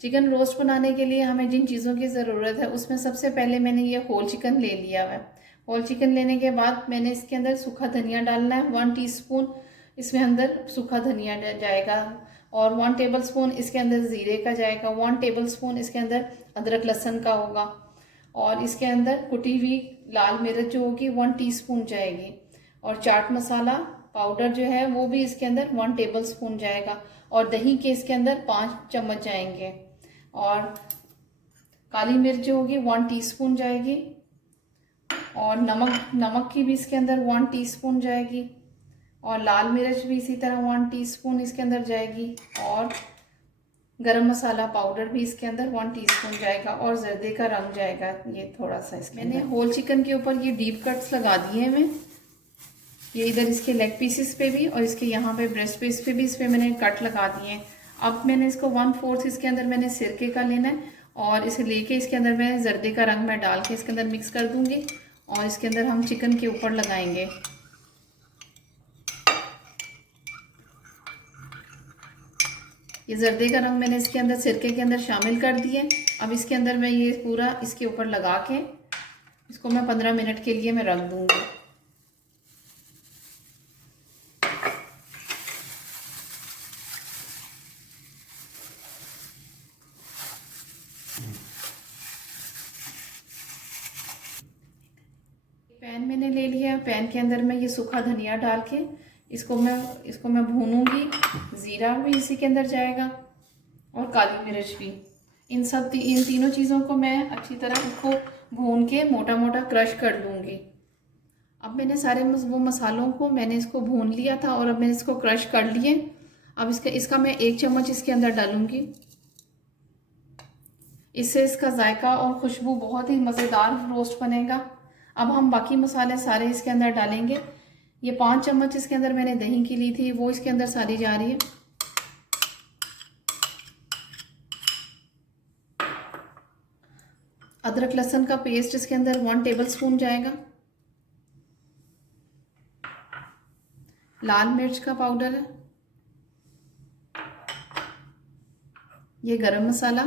Chicken roast बनाने के लिए हमें जिन चीज़ों की ज़रूरत है उसमें सबसे पहले मैंने ये होल चिकन ले लिया है। होल चिकन लेने के बाद मैंने इसके अंदर सूखा धनिया डालना है, 1 टीस्पून इसमें अंदर सूखा धनिया जाएगा और 1 टेबलस्पून इसके अंदर ज़ीरे का जाएगा, 1 टेबलस्पून इसके अंदर अदरक लहसुन का होगा और इसके अंदर कुटी हुई लाल मिर्च जो होगी 1 टीस्पून जाएगी और चाट मसाला पाउडर जो है वो भी इसके अंदर 1 टेबलस्पून जाएगा और दही के इसके अंदर 5 चम्मच जाएंगे और काली मिर्च जो होगी 1 टीस्पून जाएगी और नमक की भी इसके अंदर 1 टीस्पून जाएगी और लाल मिर्च भी इसी तरह 1 टीस्पून इसके अंदर जाएगी और गरम मसाला पाउडर भी इसके अंदर 1 टीस्पून जाएगा और जर्दे का रंग जाएगा ये थोड़ा सा। इसके मैंने होल चिकन के ऊपर ये डीप कट्स लगा दिए हैं मैं, ये इधर इसके लेग पीसेस पे भी और इसके यहाँ पे ब्रेस्ट पीस पे भी इस पर मैंने कट लगा दिए हैं। अब मैंने इसको 1/4 इसके अंदर मैंने सिरके का लेना है और इसे लेके इसके अंदर मैं जर्दे का रंग मैं डाल के इसके अंदर मिक्स कर दूंगी और इसके अंदर हम चिकन के ऊपर लगाएंगे। ये जर्दे का रंग मैंने इसके अंदर सिरके के अंदर शामिल कर दिए। अब इसके अंदर मैं ये पूरा इसके ऊपर लगा के इसको मैं 15 मिनट के लिए मैं रख दूंगी। पैन मैंने ले लिया, पैन के अंदर मैं ये सूखा धनिया डाल के इसको मैं भूनूंगी। ज़ीरा भी इसी के अंदर जाएगा और काली मिर्च भी। इन तीनों चीज़ों को मैं अच्छी तरह इसको भून के मोटा मोटा क्रश कर लूँगी। अब मैंने सारे वो मसालों को मैंने इसको भून लिया था और अब मैंने इसको क्रश कर लिए। अब इसका मैं 1 चम्मच इसके अंदर डालूँगी। इससे इसका जायका और खुशबू बहुत ही मज़ेदार रोस्ट बनेगा। अब हम बाकी मसाले सारे इसके अंदर डालेंगे। ये 5 चम्मच इसके अंदर मैंने दही की ली थी वो इसके अंदर सारी जा रही है। अदरक लहसुन का पेस्ट इसके अंदर 1 टेबलस्पून जाएगा। लाल मिर्च का पाउडर है, ये गरम मसाला,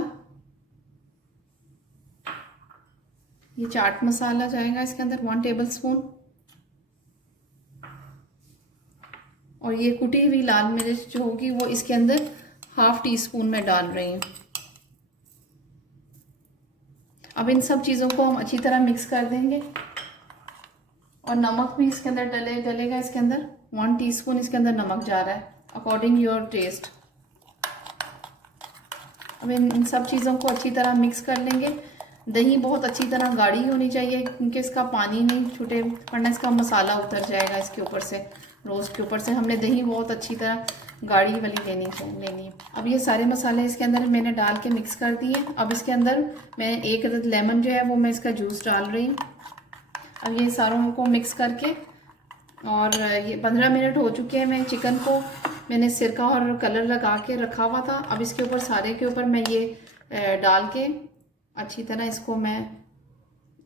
ये चाट मसाला जाएगा इसके अंदर 1 टेबलस्पून और ये कुटी हुई लाल मिर्च जो होगी वो इसके अंदर 1/2 टीस्पून में डाल रही हूँ। अब इन सब चीज़ों को हम अच्छी तरह मिक्स कर देंगे और नमक भी इसके अंदर डलेगा। इसके अंदर 1 टीस्पून इसके अंदर नमक जा रहा है अकॉर्डिंग योर टेस्ट। अब इन सब चीज़ों को अच्छी तरह मिक्स कर लेंगे। दही बहुत अच्छी तरह गाढ़ी होनी चाहिए क्योंकि इसका पानी नहीं छूटे वरना इसका मसाला उतर जाएगा इसके ऊपर से। रोस्ट के ऊपर से हमने दही बहुत अच्छी तरह गाढ़ी वाली लेनी है। अब ये सारे मसाले इसके अंदर मैंने डाल के मिक्स कर दिए। अब इसके अंदर मैं 1 अदद लेमन जो है वो मैं इसका जूस डाल रही हूँ। अब ये सारों को मिक्स करके और ये 15 मिनट हो चुके हैं। मैं चिकन को मैंने सिरका और कलर लगा के रखा हुआ था। अब इसके ऊपर सारे के ऊपर मैं ये डाल के अच्छी तरह इसको मैं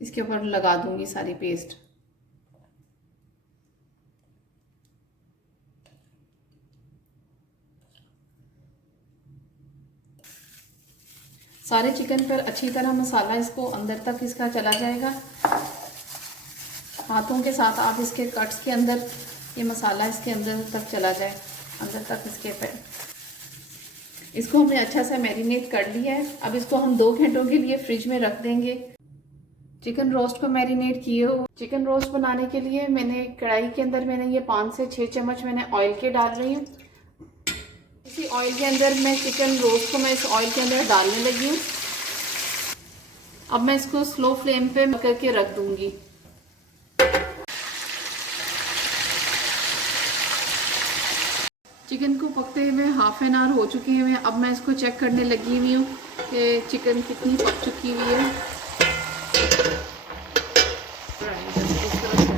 इसके ऊपर लगा दूंगी सारी पेस्ट। सारे चिकन पर अच्छी तरह मसाला इसको अंदर तक इसका चला जाएगा। हाथों के साथ आप इसके कट्स के अंदर ये मसाला इसके अंदर तक चला जाए, अंदर तक इसके पे। इसको हमने अच्छा सा मैरिनेट कर लिया है। अब इसको हम 2 घंटों के लिए फ्रिज में रख देंगे। चिकन रोस्ट को मैरिनेट किए हो। चिकन रोस्ट बनाने के लिए मैंने कढ़ाई के अंदर मैंने ये 5 से 6 चम्मच मैंने ऑयल के डाल रही हूँ। इसी ऑयल के अंदर मैं चिकन रोस्ट को मैं इस ऑयल के अंदर डालने लगी हूँ। अब मैं इसको स्लो फ्लेम पे करके रख दूंगी। चिकन को पकते हुए 1/2 एन आवर हो चुके हैं। अब मैं इसको चेक करने लगी हुई हूँ कि चिकन कितनी पक चुकी हुई है।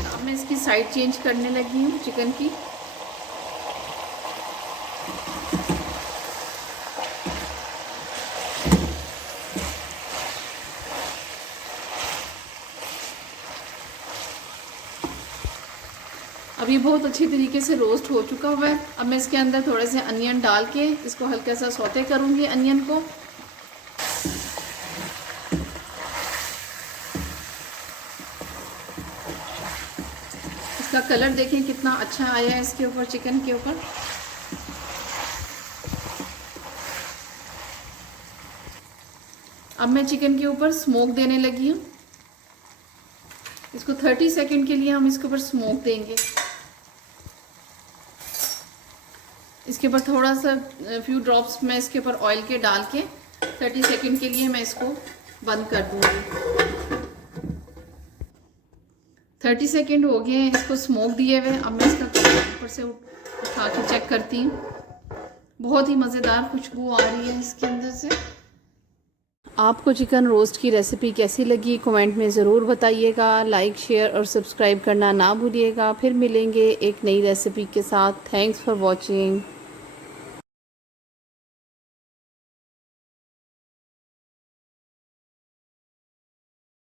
अब मैं इसकी साइड चेंज करने लगी हूँ चिकन की। अब ये बहुत अच्छी तरीके से रोस्ट हो चुका हुआ है। अब मैं इसके अंदर थोड़े से अनियन डाल के इसको हल्का सा सौते करूँगी अनियन को। इसका कलर देखें कितना अच्छा आया है इसके ऊपर, चिकन के ऊपर। अब मैं चिकन के ऊपर स्मोक देने लगी हूँ। इसको 30 सेकंड के लिए हम इसके ऊपर स्मोक देंगे। इसके ऊपर थोड़ा सा फ्यू ड्रॉप्स मैं इसके ऊपर ऑयल के डाल के 30 सेकंड के लिए मैं इसको बंद कर दूँगी। 30 सेकंड हो गए हैं इसको स्मोक दिए हुए। अब मैं इसका ऊपर से उठा के चेक करती हूँ। बहुत ही मज़ेदार खुशबू आ रही है इसके अंदर से। आपको चिकन रोस्ट की रेसिपी कैसी लगी कमेंट में ज़रूर बताइएगा। लाइक, शेयर और सब्सक्राइब करना ना भूलिएगा। फिर मिलेंगे एक नई रेसिपी के साथ। Thanks for watching.